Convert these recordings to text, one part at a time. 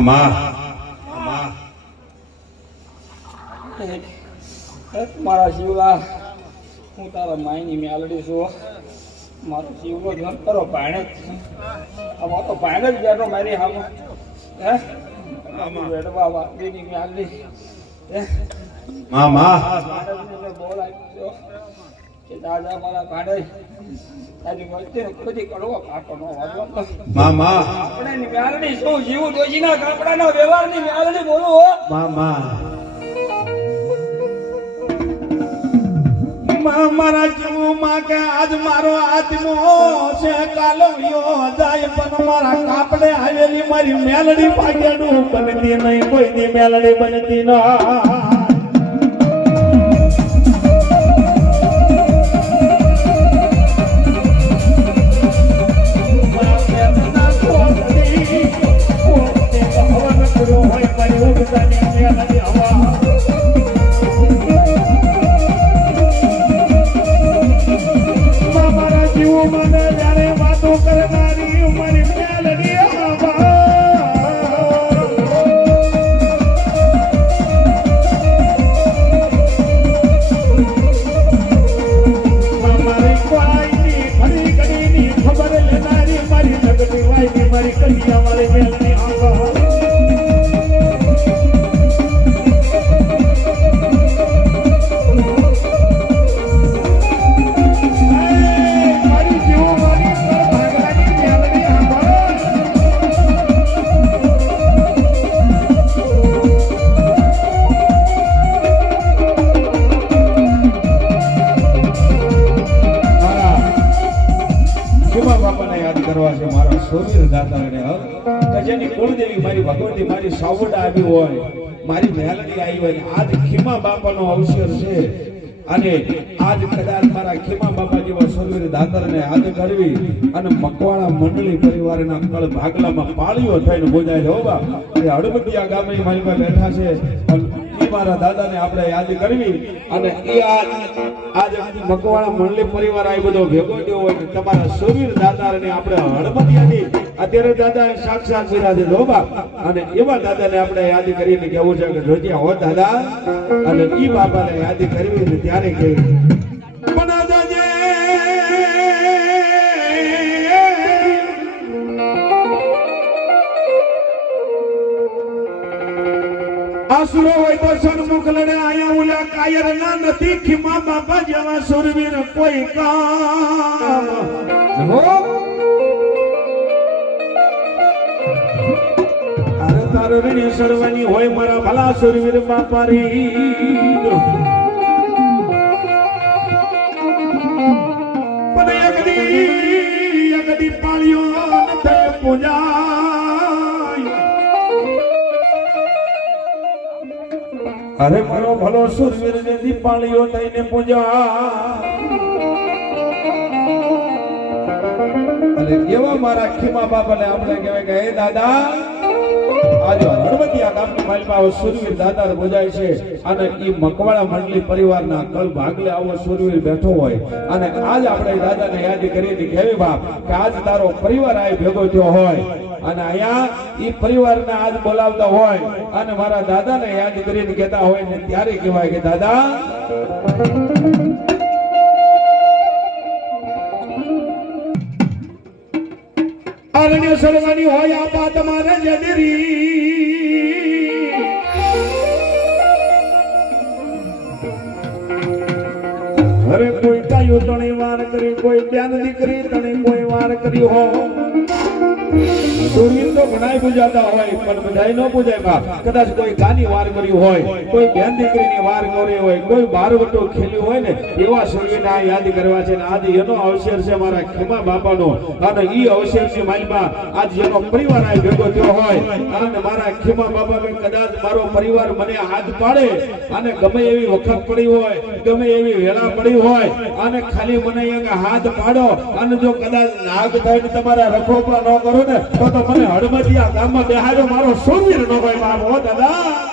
મામા. મામા મારા શિવલા હું તારા માયની મ્યાલડી છું. મારો શિવલો ધન કરો ભાણે આમાં તો ભાણે જ બેઠો મારી હામો હે? બેઠવા વાગીની મેલડી. હે? મામા. બોલાય કે દાદા મારા ભાણે મામા. શું જીવ? દોશીના કાપડાના વ્યવહારની મેલડી બોલું હો. મામા. મા- કે આજ મારો આત્મો છે કાલો જાય પણ મારા કાપડે આવેલી મારી મેલડી ભાગ્યાનું બનતી નહીં કોઈની મેલડી બનતી ના. આજ ખીમા બાપાનો અવસર છે. અને આજ કદાચ મારા ખીમા બાપા જેવા સોવીર દાદરને હાથ કરવી અને મકવાણા મંડળી પરિવારના કળ ભાગલામાં પાળીઓ થઈને બોજાય છે. હો બા, એ હળબતિયા ગામે મારી પાસે બેઠા છે. મારા દાદાને આપણે યાદ કરવી અને એ આજે મકવાળા મંડળી પરિવાર આ બધો ભેગો થયો હોય તમારા સુરવીર દાદાને આપણે હળમતિયાની અત્યારે દાદા સાક્ષાત છે હો અને એવા દાદાને આપણે યાદ કરીને કેવું છે કે જોજે હો દાદા, અને ઈ બાબાને યાદ કરવી ત્યારે કેવી આસુરો હોય તો સન્મુખ લડે. આયા ઉલા કાયર ના નથી. ખીમા બાપા જેવા સુરવીર કોઈ કામ. અરે તારો ઋણી સર્વની હોય મારા ભલા સુરવીર બાપા રી પણ એકડી એકડી પાળ્યો નથી પૂજાય અરે મારો ભલો સુરવીર ને દીપાળીઓ થઈને પૂજા. અને એવા મારા ખીમા બાપાને આપણે કહેવાય કે, હે દાદા, આજે આ ગામની માલમાં સુરવીર દાદા બોજાય છે. અને ઈ મકવાળા મંડળી પરિવારના કલ ભાગલે આવો સુરવીર બેઠો હોય. અને આજ આપણે દાદાને યાદ કરીને કહેવી બાપ, કે આજ તારો પરિવાર આ ભેગો થયો હોય. અને અહીંયા એ પરિવારને આજ બોલાવતા હોય અને મારા દાદાને યાદ કરીને કહેતા હોય ને ત્યારે કહેવાય કે, દાદા, અરણ્ય સળવાની હોય આપા તમારે જડરી. અરે કોઈ કાયો તણે વાર કરી, કોઈ બેન દીકરી તણે કોઈ વાર કરી હો. સૂર્ય તો ઘણા પૂજાતા હોય, પણ બધાય ન પૂજાય બાપ. કદાચ કોઈ ગાની વાર કરી હોય, કોઈ બેન દીકરીની વાર કરી હોય, કોઈ બારવટો ખેલ્યું હોય ને, એવા સૂર્યને યાદ કરવા છે આજ એનો અવસર છે મારા ખેમા બાપાનો. અને ઈ અવસર છે માલમાં આજ એનો પરિવાર આ ભેગો થયો હોય. અને મારા ખેમા બાપા કદાચ મારો પરિવાર મને હાથ પાડે, અને ગમે એવી વખત પડી હોય, ગમે એવી વેળા પડી હોય, અને ખાલી મને એક હાથ પાડો, અને જો કદાચ નાગ થઈને તમારા રખોપા ન કરો ને તો તો મને હળમતિયા ગામમાં બેહાડ્યો મારો સૂરવીર નો ભાઈ મારો દાદા.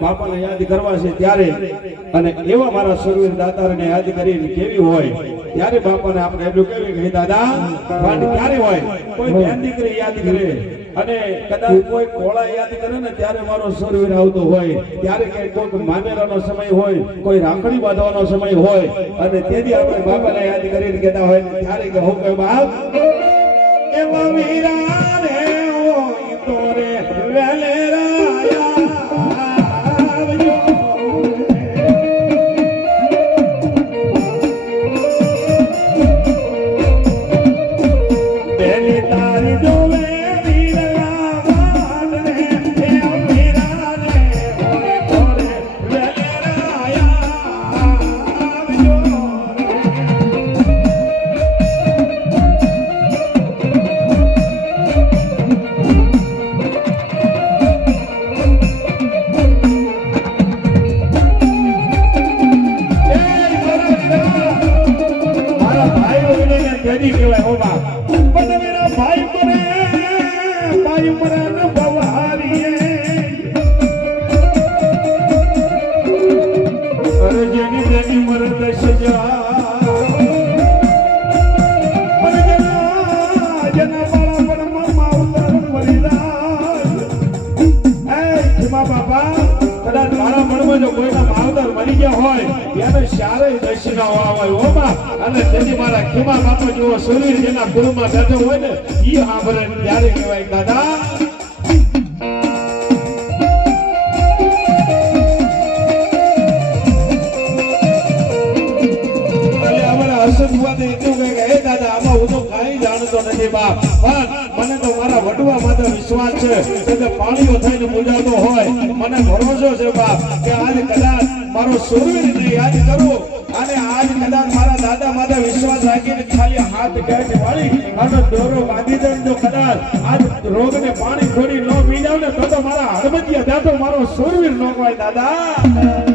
બાપાને યાદ કરવા છે ત્યારે અને એવા મારા સુરવીર દાતારને યાદ કરીને કેવી હોય ત્યારે બાપાને આપણે એટલું કેવી કે દાદા પણ ક્યારે હોય? કોઈ બેન દીકરી યાદ કરે. અને કદાચ કોઈ કોળા યાદ કરે ને ત્યારે મારો સુરવીર આવતો હોય ત્યારે કે કોઈક મામેરાનો સમય હોય કોઈ રાખડી બાંધવાનો સમય હોય અને તેથી આપણે બાપાને યાદ કરીને કહેતા હોય ત્યારે કે હું કે બાપ એવા વીરા રે હોય તો રે વેલે અને તેથી મારા ખીમા બાપા જેવો શરીર જેના કુળમાં બેઠો હોય ને ઈ સાંભળે. ત્યારે કહેવાય દાદા એટલે અમારા હર્ષદ ભુવાને એટલું કે, "હે દાદા, આમાં હું તો જાણતો નથી બાપ. પણ મને તો મારા વડવા માથે વિશ્વાસ છે. પાણીઓ થઈને મૂંઝાતો હોય. મને ભરોસો છે બાપ કે આજ કદાચ મારો સુરવીરને યાદ કરો. અને આજ કદાચ મારા દાદા માથે વિશ્વાસ રાખીને ખાલી હાથ ગેટ વાળી અને દોરો બાંધી દે જો કદાચ આજ રોગને પાણી છોડી ન પી ને તો તો મારા હળબતિયા ત્યાં તો મારો સુરવીર નો હોય દાદા.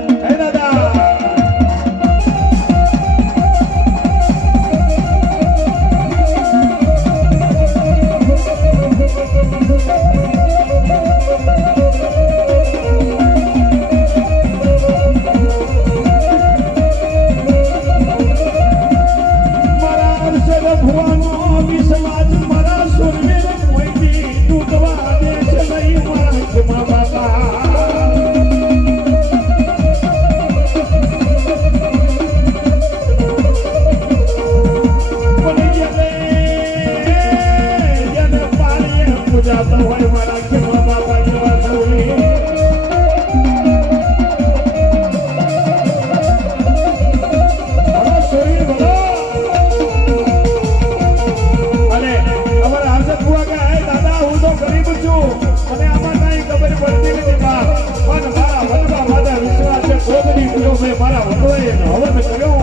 કર્યો મેં મારા વડવાએ હવન કર્યો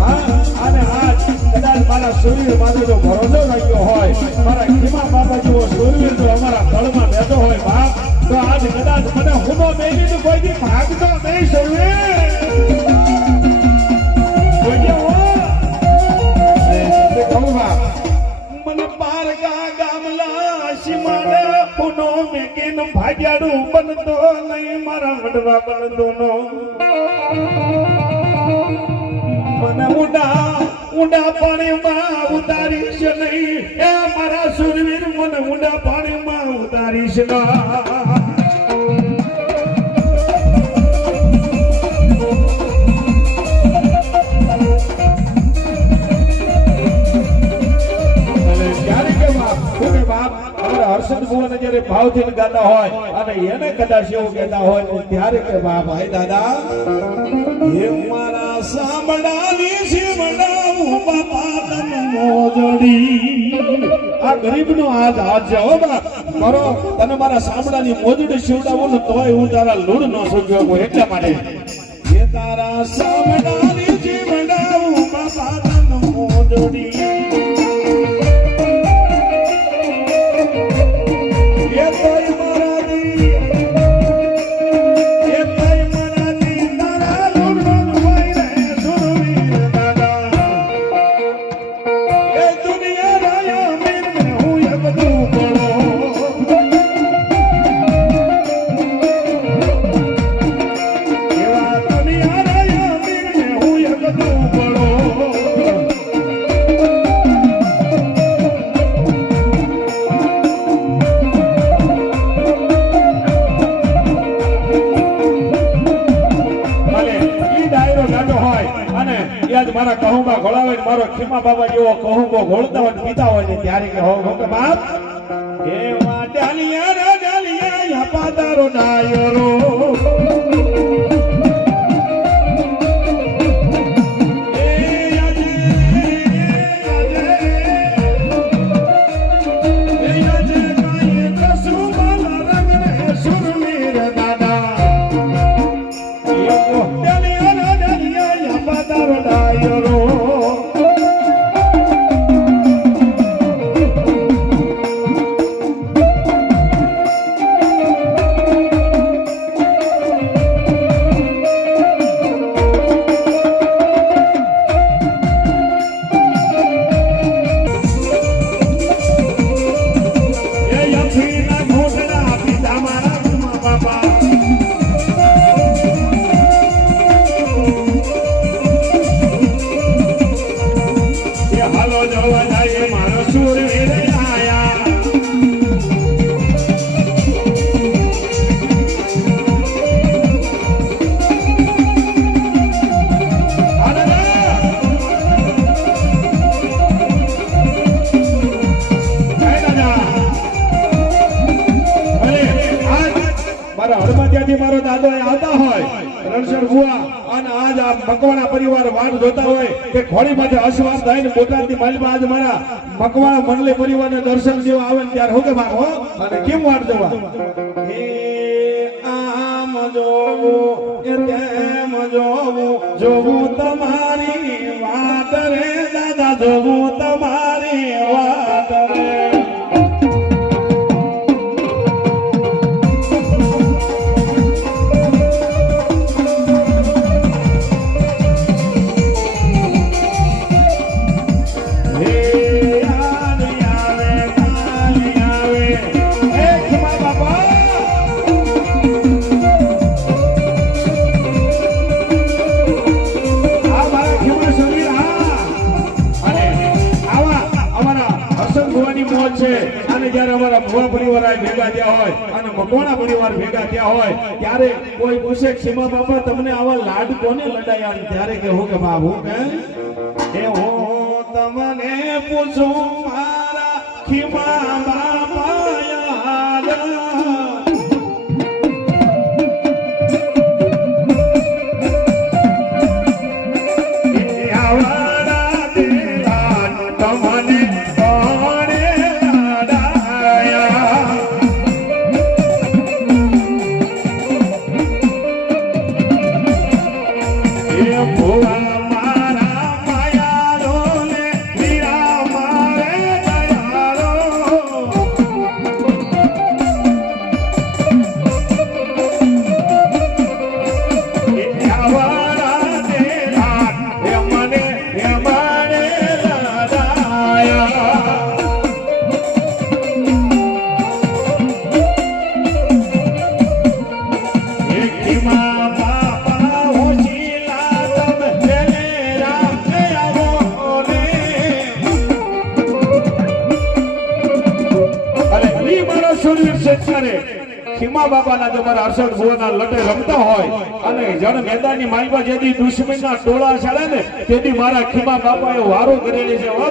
હા? અને આજ કદાચ મારા સૂર્ય માટે જો ભરોસો રાખ્યો હોય, મારા ખીમા બાપા જેવો સૂર્ય જો અમારા તળમાં રહેતો હોય બાપ, તો આજ કદાચ મને હુમો તો કોઈ ભાગતો નહીં સૂર્ય ભાગ્યાડું બનતો નહીં, મારા વડવા બનતો નો મને ઊંડા ઊંડા પાણીમાં ઉતારીશ નહીં. એ મારા સુરવીર, મને ઊંડા પાણીમાં ઉતારીશ ના અમારા જયારે ભાવથી ગાતા હોય અને એને કદાચ એવું કહેતા હોય ત્યારે કે બાપ ભાઈ દાદા એ મારા સાંભળાની શિવડાવું બાપા તને મોજડી. આ ગરીબનો આજ હાથ છે, હો બા મારો, તને મારા સાંભળાની મોજડી શિવડાવું ને તોય હું તારા લૂડ ન સુક્યો હું એટલા માટે. એ તારા સાંભળાની શિવડાવું બાપા તને મોજડી. ઘોડાવે ખીમા બાબા જેવો કહુંબો ઘોળતા હોય પીતા હોય ને ત્યારે કે હો કે બાપ. કેવા ડાલિયા રે ડાલિયા પાદારો ડાયરો જાય મારો સુરવીર આયા મકવાણા પરિવાર વાટ જોતા હોય કે ખોડી માટે અસવાર થાય ને બોટાદની માલમાં આજ મારા મકવાણા મંડળી પરિવારને દર્શન જેવા આવે ને ત્યારે હું કે ભાગ અને કેમ વાટ જવા? આમ જોવું ભુવાની છે. અને જ્યારે અમારા ભુવા પરિવાર ભેગા થયા હોય, અને મકવાણા પરિવાર ભેગા થયા હોય, ત્યારે કોઈ પૂછે સીમા બાપા, તમને આવા લાડ કોને લડાયા? ત્યારે કે હું કે બાબુ કે હું, તમને પૂછું, મારા ખીમા બાપા ખીમા બાબાના તમારા મારા હર્ષદ ભુવનના લટે રમતા હોય અને જણ મેદાનની માલમાં જેથી દુશ્મનના ટોળા ચડે ને તેથી મારા ખીમા બાપાએ વારો કરેલી છે. ઓ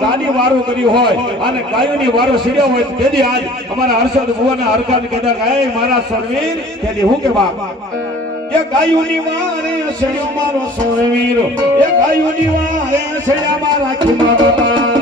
કાની વારો કરી હોય અને ગાયોની વારો સીડ્યો હોય તેથી આજ અમારા હર્ષદ ભુવાના હરખાન કદા ગાય મારા સરવીર તેથી હું કે બાપ? એ ગાયોની વારે સડ્યો મારો સોરવીર એ ગાયોની વારે સડ્યા મારા ખીમા બાપા.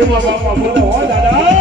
ખીમા બાપા બોલે હો દાદા